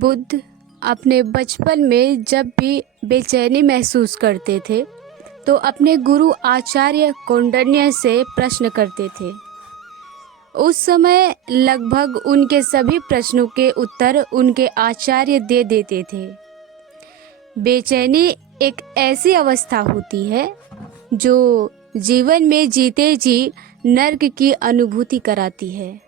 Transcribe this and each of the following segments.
बुद्ध अपने बचपन में जब भी बेचैनी महसूस करते थे तो अपने गुरु आचार्य कौंडिन्य से प्रश्न करते थे। उस समय लगभग उनके सभी प्रश्नों के उत्तर उनके आचार्य दे देते थे। बेचैनी एक ऐसी अवस्था होती है जो जीवन में जीते जी नर्क की अनुभूति कराती है।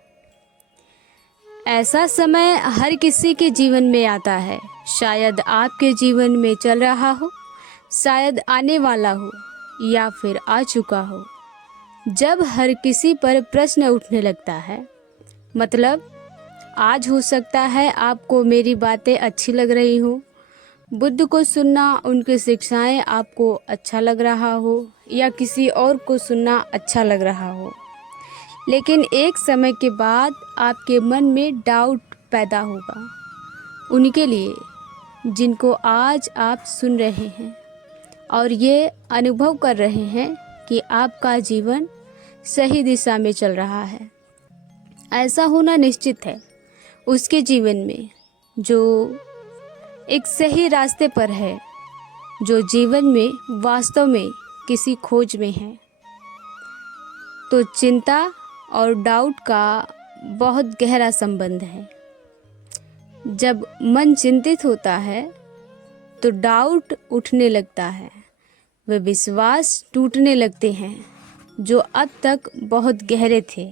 ऐसा समय हर किसी के जीवन में आता है। शायद आपके जीवन में चल रहा हो, शायद आने वाला हो या फिर आ चुका हो। जब हर किसी पर प्रश्न उठने लगता है, मतलब आज हो सकता है आपको मेरी बातें अच्छी लग रही हो, बुद्ध को सुनना, उनकी शिक्षाएं आपको अच्छा लग रहा हो या किसी और को सुनना अच्छा लग रहा हो, लेकिन एक समय के बाद आपके मन में डाउट पैदा होगा उनके लिए जिनको आज आप सुन रहे हैं और ये अनुभव कर रहे हैं कि आपका जीवन सही दिशा में चल रहा है। ऐसा होना निश्चित है उसके जीवन में जो एक सही रास्ते पर है, जो जीवन में वास्तव में किसी खोज में है। तो चिंता और डाउट का बहुत गहरा संबंध है। जब मन चिंतित होता है तो डाउट उठने लगता है, वे विश्वास टूटने लगते हैं जो अब तक बहुत गहरे थे।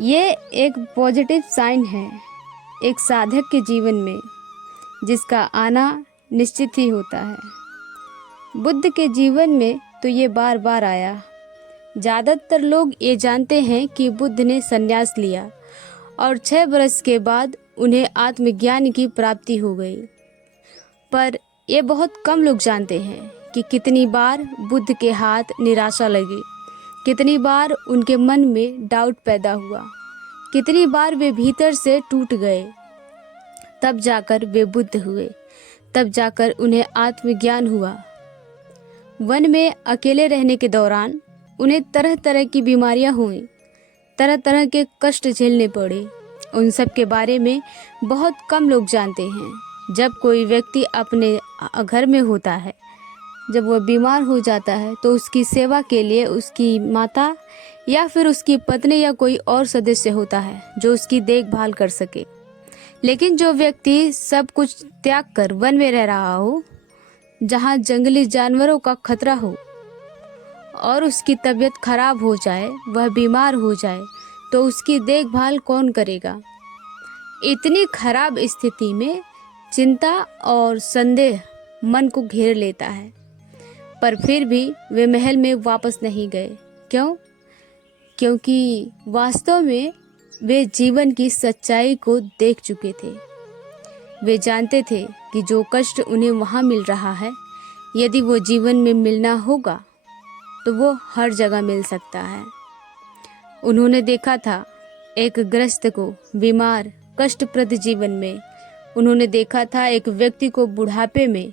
ये एक पॉजिटिव साइन है एक साधक के जीवन में जिसका आना निश्चित ही होता है। बुद्ध के जीवन में तो ये बार बार आया। ज़्यादातर लोग ये जानते हैं कि बुद्ध ने संन्यास लिया और 6 वर्ष के बाद उन्हें आत्मज्ञान की प्राप्ति हो गई। पर ये बहुत कम लोग जानते हैं कि कितनी बार बुद्ध के हाथ निराशा लगी, कितनी बार उनके मन में डाउट पैदा हुआ, कितनी बार वे भीतर से टूट गए। तब जाकर वे बुद्ध हुए, तब जाकर उन्हें आत्मज्ञान हुआ। वन में अकेले रहने के दौरान उन्हें तरह तरह की बीमारियां हुई, तरह तरह के कष्ट झेलने पड़े। उन सब के बारे में बहुत कम लोग जानते हैं। जब कोई व्यक्ति अपने घर में होता है, जब वह बीमार हो जाता है तो उसकी सेवा के लिए उसकी माता या फिर उसकी पत्नी या कोई और सदस्य होता है जो उसकी देखभाल कर सके। लेकिन जो व्यक्ति सब कुछ त्याग कर वन में रह रहा हो, जहाँ जंगली जानवरों का खतरा हो और उसकी तबीयत खराब हो जाए, वह बीमार हो जाए, तो उसकी देखभाल कौन करेगा? इतनी खराब स्थिति में चिंता और संदेह मन को घेर लेता है। पर फिर भी वे महल में वापस नहीं गए। क्यों? क्योंकि वास्तव में वे जीवन की सच्चाई को देख चुके थे। वे जानते थे कि जो कष्ट उन्हें वहाँ मिल रहा है, यदि वो जीवन में मिलना होगा तो वो हर जगह मिल सकता है। उन्होंने देखा था एक ग्रस्त को बीमार कष्टप्रद जीवन में, उन्होंने देखा था एक व्यक्ति को बुढ़ापे में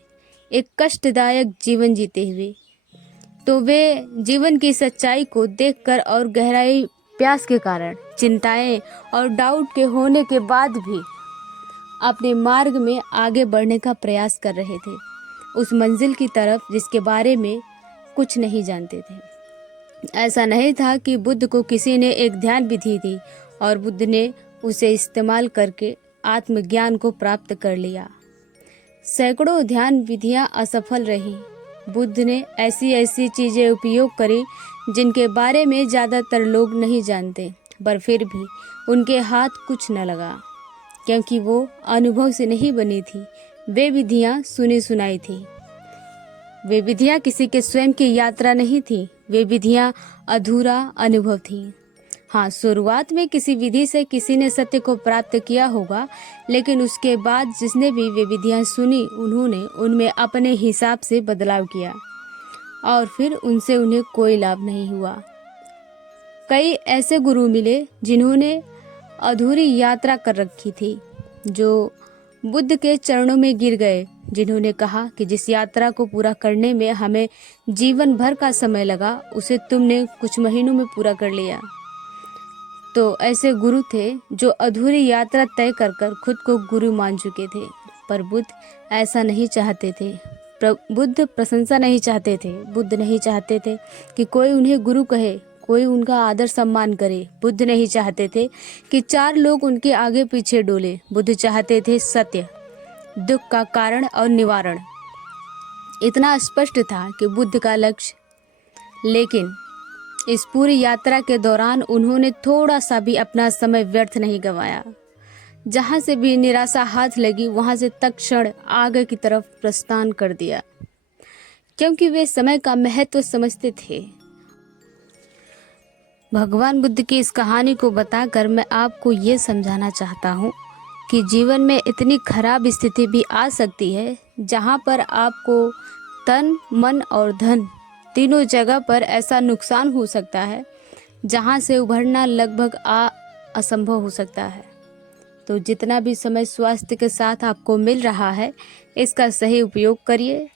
एक कष्टदायक जीवन जीते हुए। तो वे जीवन की सच्चाई को देखकर और गहराई प्यास के कारण, चिंताएं और डाउट के होने के बाद भी अपने मार्ग में आगे बढ़ने का प्रयास कर रहे थे, उस मंजिल की तरफ जिसके बारे में कुछ नहीं जानते थे। ऐसा नहीं था कि बुद्ध को किसी ने एक ध्यान विधि दी और बुद्ध ने उसे इस्तेमाल करके आत्मज्ञान को प्राप्त कर लिया। सैकड़ों ध्यान विधियां असफल रही। बुद्ध ने ऐसी ऐसी चीज़ें उपयोग करी जिनके बारे में ज़्यादातर लोग नहीं जानते, पर फिर भी उनके हाथ कुछ न लगा, क्योंकि वो अनुभव से नहीं बनी थी। वे विधियां सुनी सुनाई थी। वे विधियां किसी के स्वयं की यात्रा नहीं थी। वे विधियां अधूरा अनुभव थी। हाँ, शुरुआत में किसी विधि से किसी ने सत्य को प्राप्त किया होगा, लेकिन उसके बाद जिसने भी वे विधियां सुनी, उन्होंने उनमें अपने हिसाब से बदलाव किया और फिर उनसे उन्हें कोई लाभ नहीं हुआ। कई ऐसे गुरु मिले जिन्होंने अधूरी यात्रा कर रखी थी, जो बुद्ध के चरणों में गिर गए, जिन्होंने कहा कि जिस यात्रा को पूरा करने में हमें जीवन भर का समय लगा, उसे तुमने कुछ महीनों में पूरा कर लिया। तो ऐसे गुरु थे जो अधूरी यात्रा तय कर कर खुद को गुरु मान चुके थे, पर बुद्ध ऐसा नहीं चाहते थे। बुद्ध प्रशंसा नहीं चाहते थे। बुद्ध नहीं चाहते थे कि कोई उन्हें गुरु कहे, कोई उनका आदर सम्मान करे। बुद्ध नहीं चाहते थे कि 4 लोग उनके आगे पीछे डोले। बुद्ध चाहते थे सत्य, दुख का कारण और निवारण। इतना स्पष्ट था कि बुद्ध का लक्ष्य। लेकिन इस पूरी यात्रा के दौरान उन्होंने थोड़ा सा भी अपना समय व्यर्थ नहीं गंवाया। जहाँ से भी निराशा हाथ लगी वहाँ से तत्क्षण आगे की तरफ प्रस्थान कर दिया, क्योंकि वे समय का महत्व समझते थे। भगवान बुद्ध की इस कहानी को बताकर मैं आपको ये समझाना चाहता हूँ कि जीवन में इतनी खराब स्थिति भी आ सकती है जहाँ पर आपको तन, मन और धन तीनों जगह पर ऐसा नुकसान हो सकता है जहाँ से उभरना लगभग असंभव हो सकता है। तो जितना भी समय स्वास्थ्य के साथ आपको मिल रहा है, इसका सही उपयोग करिए,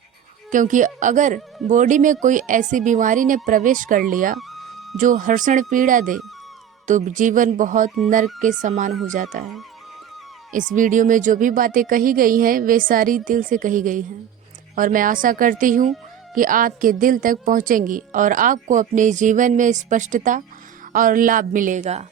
क्योंकि अगर बॉडी में कोई ऐसी बीमारी ने प्रवेश कर लिया जो हर्षण पीड़ा दे, तो जीवन बहुत नर्क के समान हो जाता है। इस वीडियो में जो भी बातें कही गई हैं वे सारी दिल से कही गई हैं, और मैं आशा करती हूँ कि आपके दिल तक पहुँचेंगी और आपको अपने जीवन में स्पष्टता और लाभ मिलेगा।